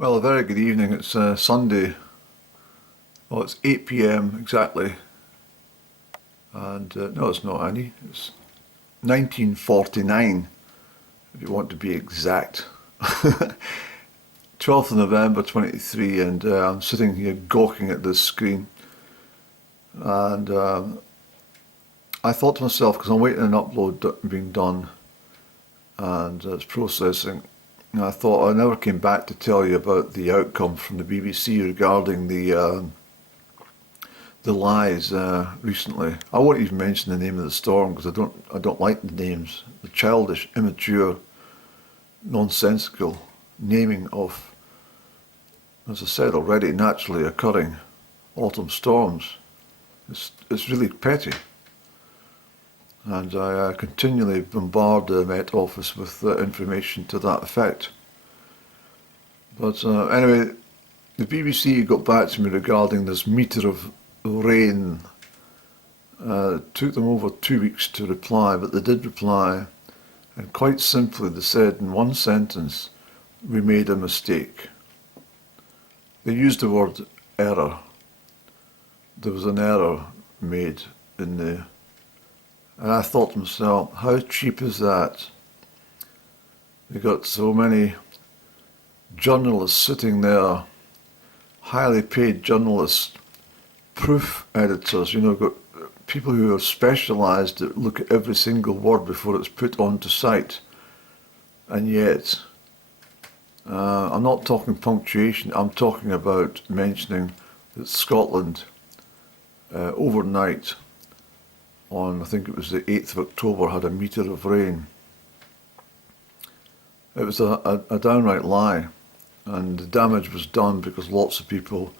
Well, a very good evening. It's Sunday. Well, it's 8 p.m. exactly. And no, it's not, Annie. It's 1949, if you want to be exact. 12th of November 23, and I'm sitting here gawking at this screen. And I thought to myself, because I'm waiting an upload being done, and it's processing, and I thought I never came back to tell you about the outcome from the BBC regarding the lies recently. I won't even mention the name of the storm because I don't like the names. The childish, immature, nonsensical naming of, as I said already, naturally occurring autumn storms. It's really petty. And I continually bombard the Met Office with information to that effect. But anyway, the BBC got back to me regarding this metre of rain. It took them over 2 weeks to reply, but they did reply, and quite simply they said in one sentence, "We made a mistake." They used the word error. There was an error made in the... And I thought to myself, how cheap is that? They got so many journalists sitting there, highly paid journalists, proof editors, got people who are specialised to look at every single word before it's put onto site. And yet, I'm not talking punctuation, I'm talking about mentioning that Scotland, overnight, on I think it was the 8th of October, had a metre of rain. It was a downright lie, and the damage was done because lots of people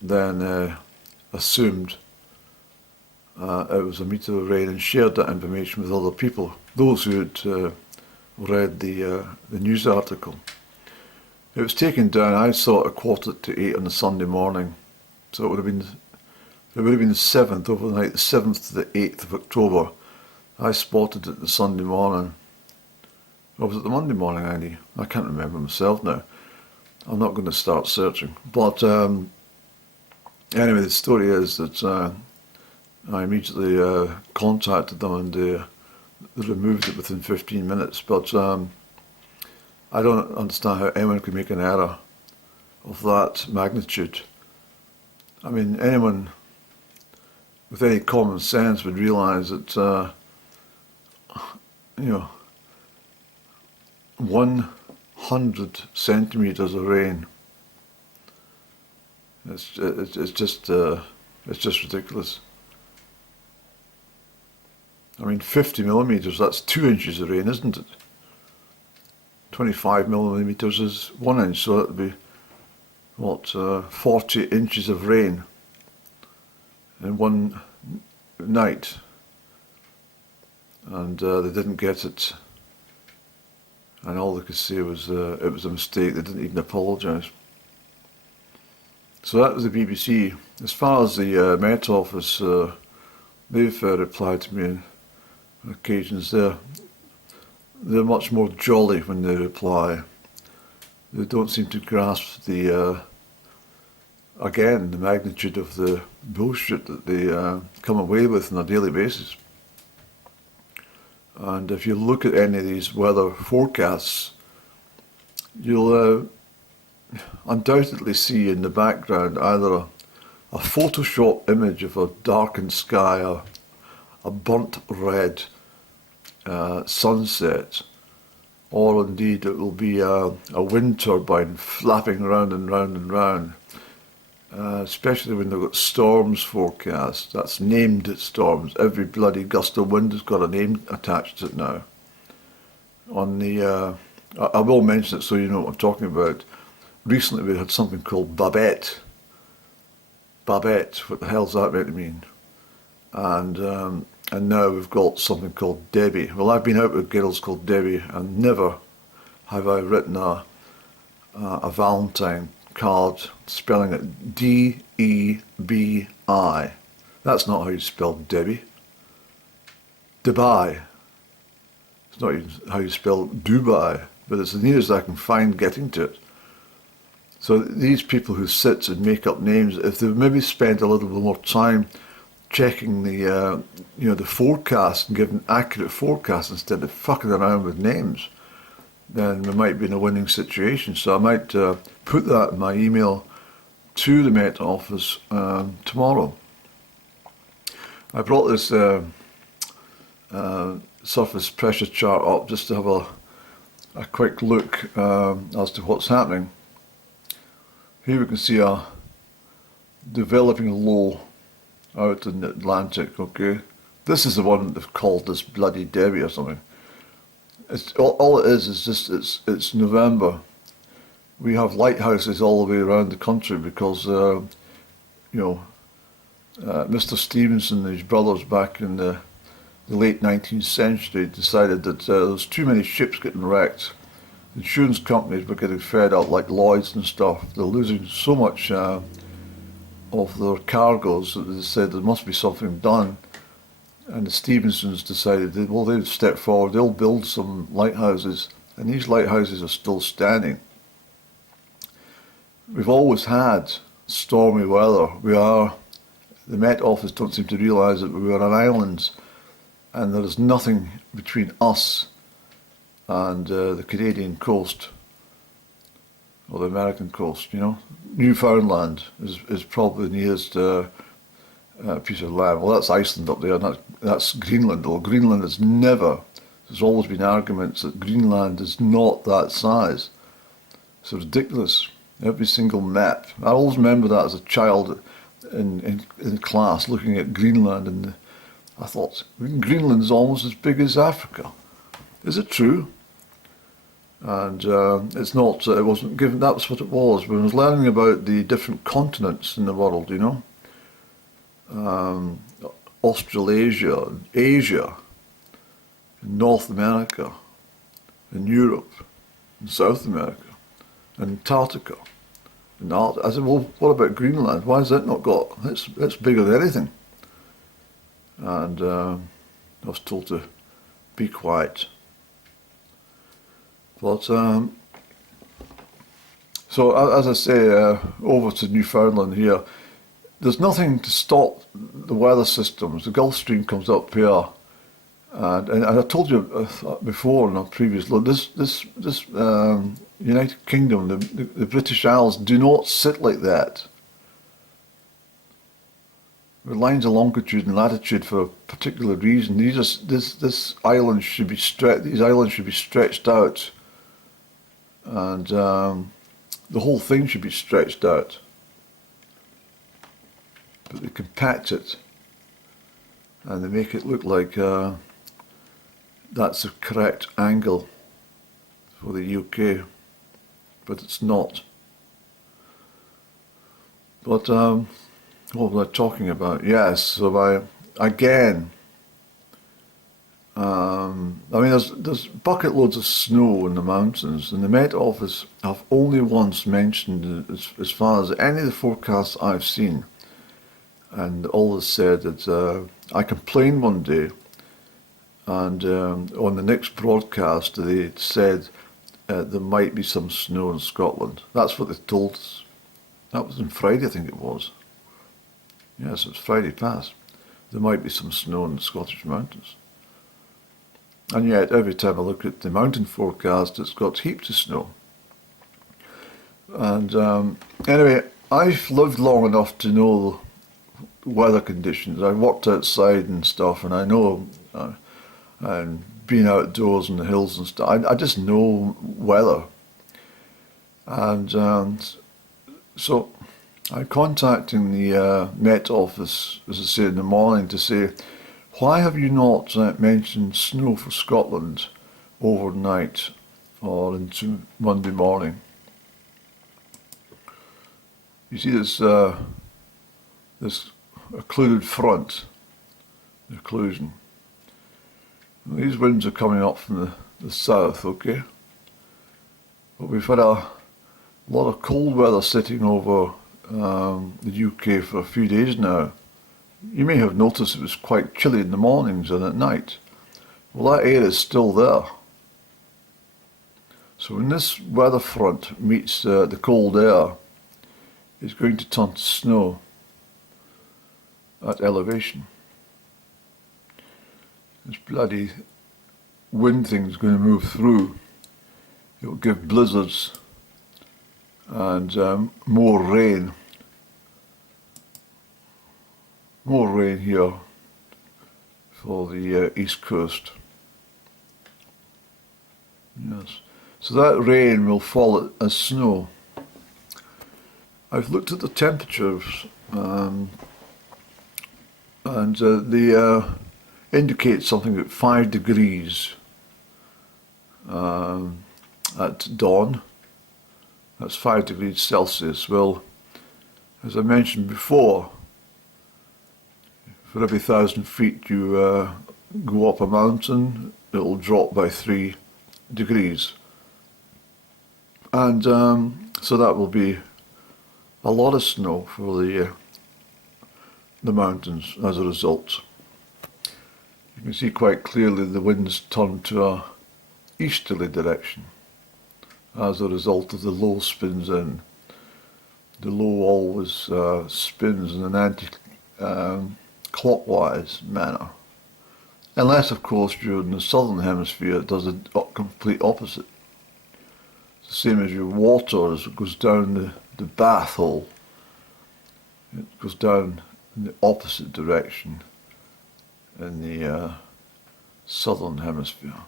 then assumed it was a metre of rain and shared that information with other people, those who had read the news article. It was taken down, I saw it at 7:45 on the Sunday morning, so it would have been the 7th, overnight, the 7th to the 8th of October. I spotted it the Sunday morning. Or was it the Monday morning, Andy? I can't remember myself now. I'm not going to start searching. But anyway, the story is that I immediately contacted them, and they removed it within 15 minutes. But I don't understand how anyone could make an error of that magnitude. I mean, anyone with any common sense would realise that, 100 centimetres of rain, it's just ridiculous. I mean, 50 millimetres, that's 2 inches of rain, isn't it? 25 millimetres is 1 inch, so that would be, 40 inches of rain in one night. And they didn't get it. And all they could say was it was a mistake. They didn't even apologise. So that was the BBC. As far as the Met Office, they've replied to me on occasions. They're much more jolly when they reply. They don't seem to grasp the magnitude of the bullshit that they come away with on a daily basis. And if you look at any of these weather forecasts, you'll undoubtedly see in the background either a Photoshop image of a darkened sky, a burnt red sunset, or indeed it will be a wind turbine flapping round and round and round. Especially when they've got storms forecast. That's named storms. Every bloody gust of wind has got a name attached to it now. On the, I will mention it so you know what I'm talking about. Recently we had something called Babette. Babette, what the hell's that meant to mean? And now we've got something called Debbie. Well, I've been out with girls called Debbie, and never have I written a Valentine card spelling it D-E-B-I. That's not how you spell Debbie. Dubai. It's not even how you spell Dubai, but it's the nearest I can find getting to it. So these people who sit and make up names, if they maybe spend a little bit more time checking the the forecast and giving accurate forecasts instead of fucking around with names, then we might be in a winning situation. So I might put that in my email to the Met Office tomorrow. I brought this surface pressure chart up just to have a quick look as to what's happening. Here we can see a developing low out in the Atlantic, okay? This is the one that they've called this bloody Debbie or something. It's all it is just it's November. We have lighthouses all the way around the country because Mr. Stevenson and his brothers back in the late 19th century decided that there was too many ships getting wrecked. Insurance companies were getting fed up, like Lloyd's and stuff. They're losing so much of their cargoes that they said there must be something done. And the Stevensons decided that, well, they'd step forward, they'll build some lighthouses, and these lighthouses are still standing. We've always had stormy weather. The Met Office don't seem to realise that we are an island, and there is nothing between us and the Canadian coast, or the American coast, Newfoundland is probably the nearest piece of land. Well, that's Iceland up there, and that's Greenland. Well, Greenland has never, there's always been arguments that Greenland is not that size. It's ridiculous. Every single map. I always remember that as a child in class, looking at Greenland, and I thought, Greenland's almost as big as Africa. Is it true? And it's not, it wasn't given, that's what it was. When I was learning about the different continents in the world, Australasia, Asia, North America, and Europe, and South America, and Antarctica. And I said, well, what about Greenland? Why has that not got, it's bigger than anything. And I was told to be quiet. But, so as I say, over to Newfoundland here, there's nothing to stop the weather systems. The Gulf Stream comes up here, and I told you before in a previous look, this United Kingdom, the British Isles do not sit like that. The lines of longitude and latitude for a particular reason. This island should be these islands should be stretched out, and the whole thing should be stretched out. But they compact it, and they make it look like that's the correct angle for the UK, but it's not. But what was I talking about? Yes, so again, there's bucket loads of snow in the mountains, and the Met Office have only once mentioned it as far as any of the forecasts I've seen. And all they said that I complained one day, and on the next broadcast they said there might be some snow in Scotland. That's what they told us. That was on Friday, I think it was. Yes, it was Friday past. There might be some snow in the Scottish mountains. And yet, every time I look at the mountain forecast, it's got heaps of snow. And anyway, I've lived long enough to know weather conditions. I've worked outside and stuff, and I know, and being outdoors in the hills and stuff, I just know weather. And so I'm contacting the Met Office, as I say, in the morning to say, why have you not mentioned snow for Scotland overnight or into Monday morning? You see this this occluded front, the occlusion. And these winds are coming up from the south, okay? But we've had a lot of cold weather sitting over the UK for a few days now. You may have noticed it was quite chilly in the mornings and at night. Well, that air is still there. So when this weather front meets the cold air, it's going to turn to snow at elevation. This bloody wind thing's going to move through. It'll give blizzards and more rain. More rain here for the east coast. Yes. So that rain will fall as snow. I've looked at the temperatures and they indicate something at 5 degrees at dawn. That's 5 degrees Celsius. Well, as I mentioned before, for every 1,000 feet you go up a mountain, it'll drop by 3 degrees. And so that will be a lot of snow for the mountains as a result. You can see quite clearly the winds turn to a easterly direction as a result of the low spins in. The low always spins in an anti-clockwise manner. Unless, of course, you're in the southern hemisphere, it does a complete opposite. It's the same as your water as it goes down the bath hole. It goes down in the opposite direction in the southern hemisphere.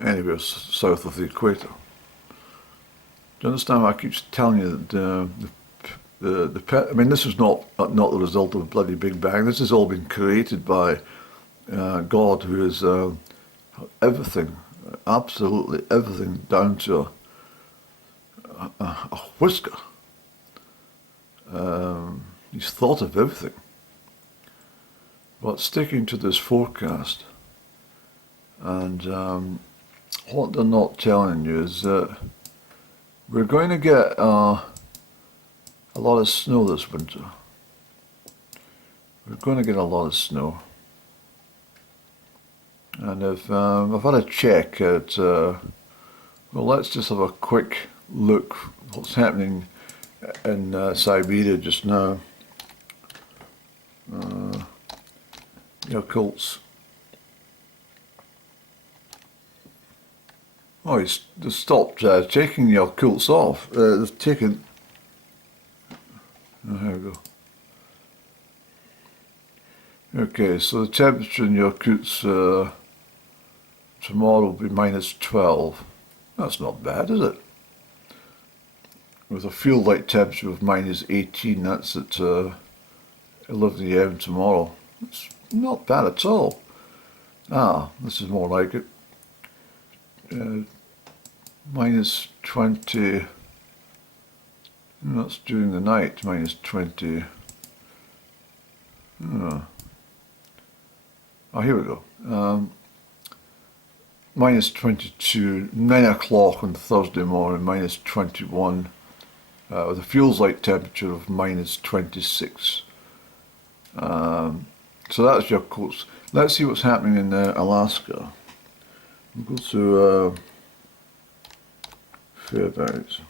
Anywhere south of the equator. Do you understand why I keep telling you that I mean, this is not the result of a bloody Big Bang. This has all been created by God, who is everything, absolutely everything, down to a whisker. He's thought of everything. But sticking to this forecast, and what they're not telling you is that we're going to get a lot of snow this winter. We're going to get a lot of snow. And I've had a check at, well, let's just have a quick look what's happening in Siberia just now. Yakults. Oh, they stopped taking the Yakults off. They've taken... Oh, here we go. Okay, so the temperature in Yakutsk tomorrow will be -12. That's not bad, is it? With a field light temperature of -18, that's at 11 AM tomorrow. It's not bad at all. Ah, this is more like it. -20. That's during the night, -20. Oh, here we go. -22, 9 o'clock on Thursday morning, -21, with a feels like temperature of -26. So that's your coast. Let's see what's happening in Alaska. We'll go to Fairbanks.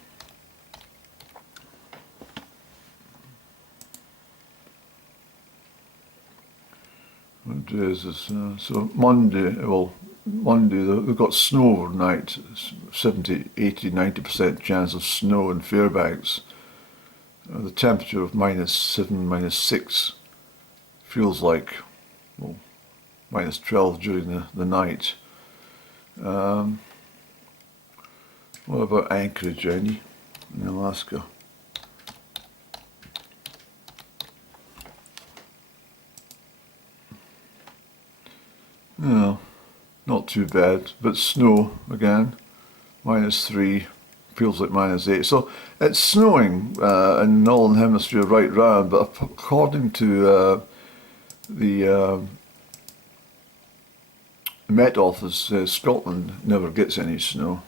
What day is this? So Monday, they've got snow overnight, 70, 80, 90% chance of snow in Fairbanks. The temperature of -7, -6 feels like, well, -12 during the night. What about Anchorage, Jenny, in Alaska? No, not too bad, but snow again, -3, feels like -8. So it's snowing in the Northern Hemisphere right round, but according to the Met Office, Scotland never gets any snow.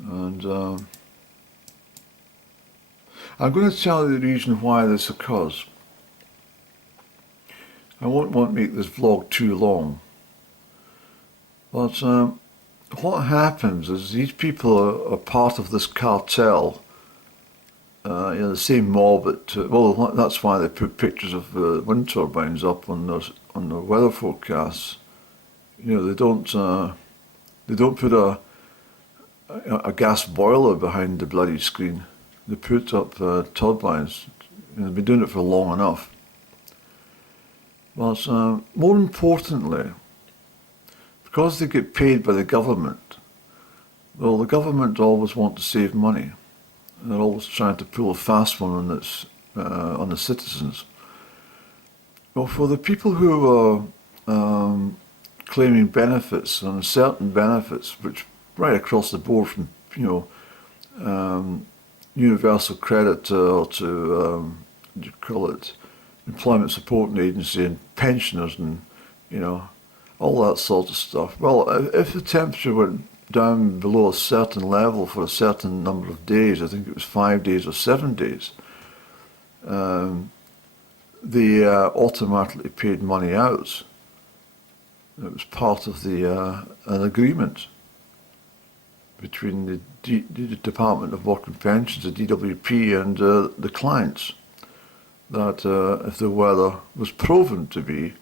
And I'm going to tell you the reason why this occurs. I won't want to make this vlog too long, But what happens is these people are part of this cartel. The same mob that, well, that's why they put pictures of wind turbines up on their weather forecasts. They don't put a gas boiler behind the bloody screen. They put up turbines. They've been doing it for long enough. But more importantly, because they get paid by the government, well, the government always want to save money. They're always trying to pull a fast one on the citizens. Well, for the people who are claiming benefits and certain benefits, which right across the board from universal credit to what do you call it, employment support agency and pensioners and all that sort of stuff. Well, if the temperature went down below a certain level for a certain number of days, I think it was 5 days or 7 days, they automatically paid money out. It was part of an agreement between the Department of Work and Pensions, the DWP, and the clients, that if the weather was proven to be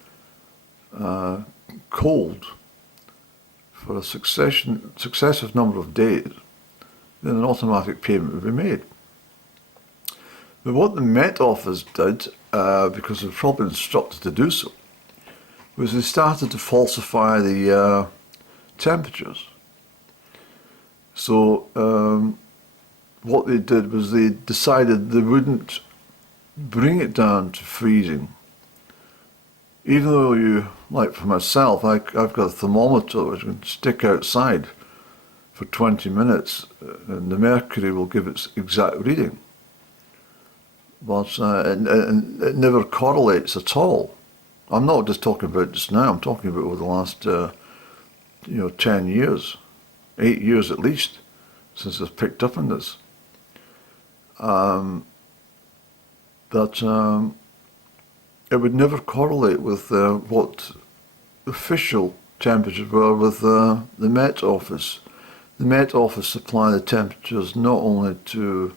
cold for a successive number of days, then an automatic payment would be made. But what the Met Office did, because they were probably instructed to do so, was they started to falsify the temperatures. So what they did was they decided they wouldn't bring it down to freezing. Even though like for myself, I've got a thermometer which can stick outside for 20 minutes and the mercury will give its exact reading. But it never correlates at all. I'm not just talking about just now, I'm talking about over the last 10 years, 8 years at least, since I've picked up on this. That it would never correlate with what official temperatures were with the Met Office. The Met Office supply the temperatures not only to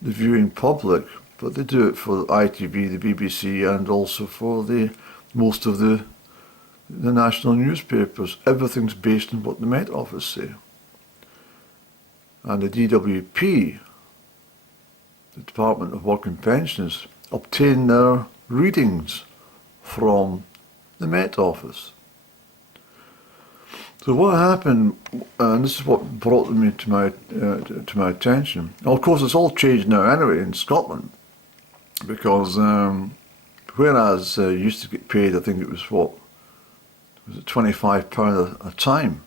the viewing public, but they do it for ITV, the BBC, and also for most of the national newspapers. Everything's based on what the Met Office say. And the DWP, the Department of Work and Pensions, obtain their readings from the Met Office. So what happened, and this is what brought me to my attention. Now, of course, it's all changed now anyway in Scotland, because whereas you used to get paid, I think it was £25 a time.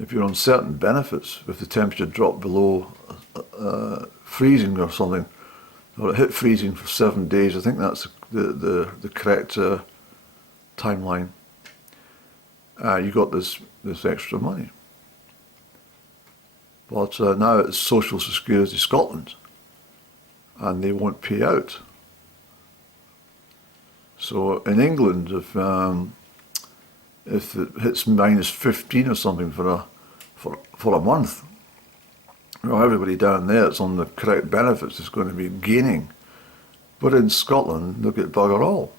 If you're on certain benefits, if the temperature dropped below freezing or something, or it hit freezing for 7 days, I think that's the correct timeline. You got this extra money. But now it's Social Security Scotland, and they won't pay out. So in England, if it hits -15 or something for a month, everybody down there that's on the correct benefits is going to be gaining. But in Scotland, they'll get bugger all,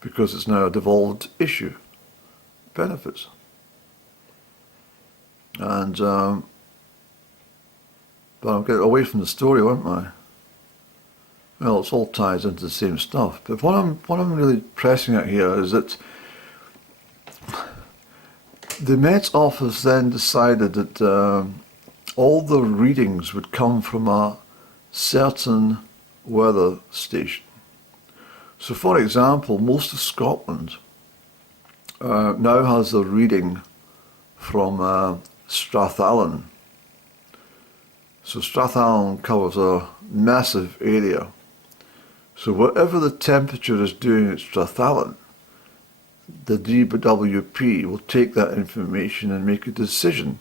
because it's now a devolved issue, benefits. And but I'll get away from the story, won't I? Well, it all ties into the same stuff. But what I'm really pressing at here is that the Met Office then decided that all the readings would come from a certain weather station. So, for example, most of Scotland now has a reading from Strathallan. So Strathallan covers a massive area. So whatever the temperature is doing at Strathallan, the DWP will take that information and make a decision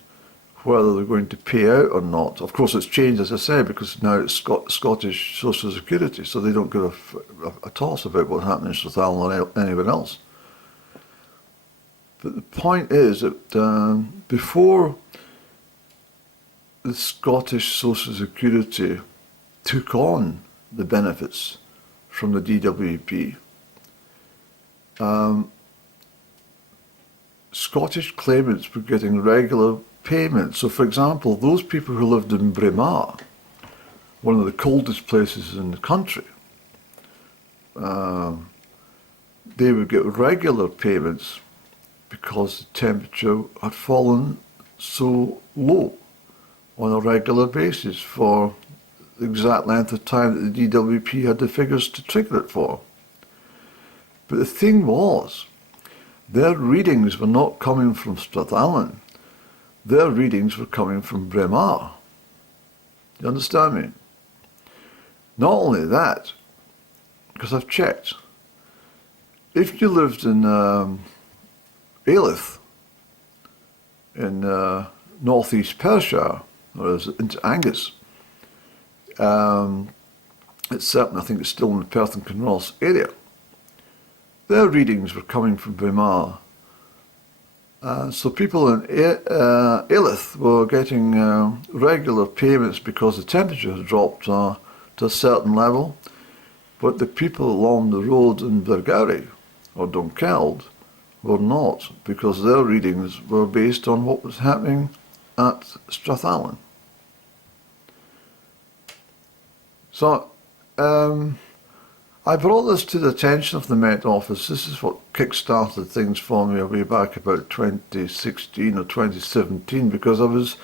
whether they're going to pay out or not. Of course, it's changed, as I said, because now it's Scottish Social Security, so they don't give a toss about what's happening in Strathallan or anywhere else. But the point is that before the Scottish Social Security took on the benefits from the DWP, Scottish claimants were getting regular payments. So, for example, those people who lived in Braemar, one of the coldest places in the country, they would get regular payments because the temperature had fallen so low on a regular basis for the exact length of time that the DWP had the figures to trigger it for. But the thing was, their readings were not coming from Strathallan. Their readings were coming from Braemar. You understand me? Not only that, because I've checked, if you lived in Alyth, in northeast Perthshire, or into Angus, it's certain, I think it's still in the Perth and Kinross area, their readings were coming from Braemar. So people in Alyth were getting regular payments because the temperature had dropped to a certain level, but the people along the road in Bergowrie or Dunkeld were not, because their readings were based on what was happening at Strathallan. So I brought this to the attention of the Met Office. This is what kick-started things for me way back about 2016 or 2017, because I was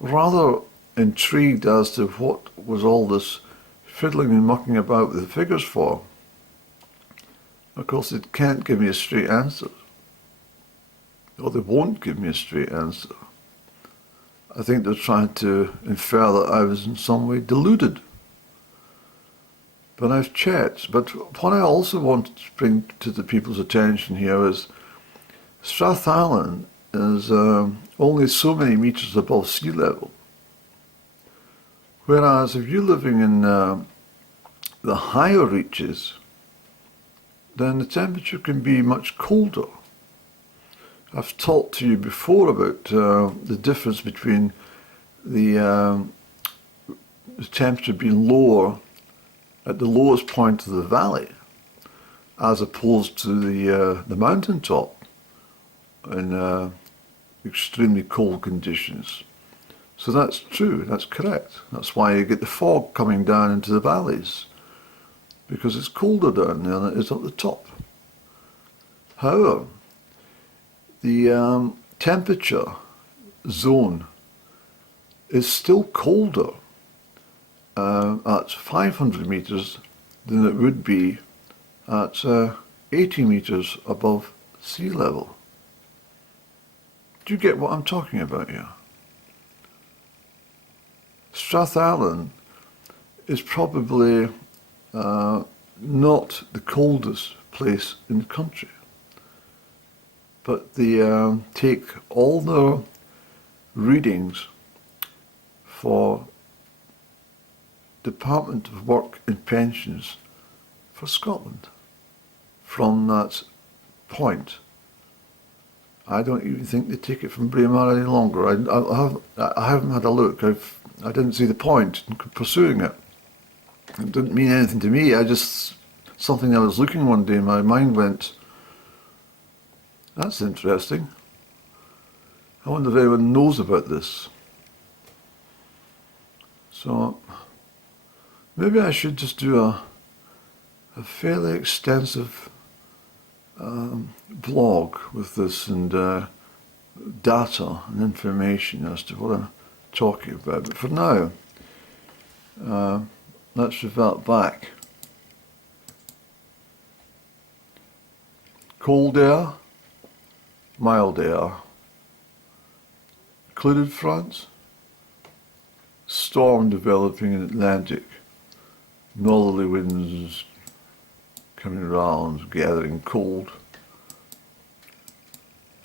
rather intrigued as to what was all this fiddling and mucking about with the figures for. Of course, it can't give me a straight answer. Or they won't give me a straight answer. I think they're trying to infer that I was in some way deluded. But I've checked. But what I also wanted to bring to the people's attention here is Strathallan is only so many metres above sea level. Whereas if you're living in the higher reaches, then the temperature can be much colder. I've talked to you before about the difference between the temperature being lower at the lowest point of the valley as opposed to the mountaintop in extremely cold conditions. So that's true, that's correct. That's why you get the fog coming down into the valleys, because it's colder down there than it is at the top. However, the temperature zone is still colder at 500 metres than it would be at 80 metres above sea level. Do you get what I'm talking about here? Strathallan is probably not the coldest place in the country, but they take all their readings for Department of Work and Pensions for Scotland from that point. I don't even think they take it from Braemar any longer. I haven't had a look. I didn't see the point in pursuing it. It didn't mean anything to me. Something I was looking one day, my mind went, that's interesting. I wonder if anyone knows about this. So maybe I should just do a fairly extensive blog with this and data and information as to what I'm talking about. But for now, let's revert back. Cold air, mild air, clouded fronts, storm developing in Atlantic, northerly winds coming round, gathering cold,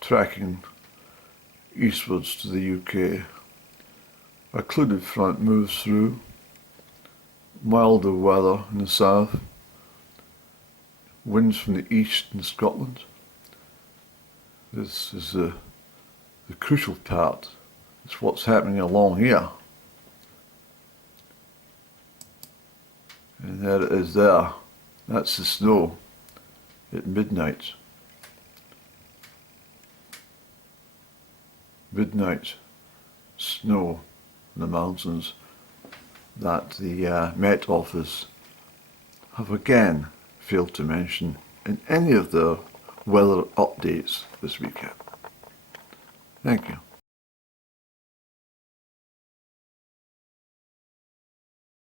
tracking eastwards to the UK. A clouded front moves through, milder weather in the south, winds from the east in Scotland, This is the crucial part. It's what's happening along here. And there it is there. That's the snow at midnight. Midnight snow in the mountains that the Met Office have again failed to mention in any of their weather updates this weekend. Thank you.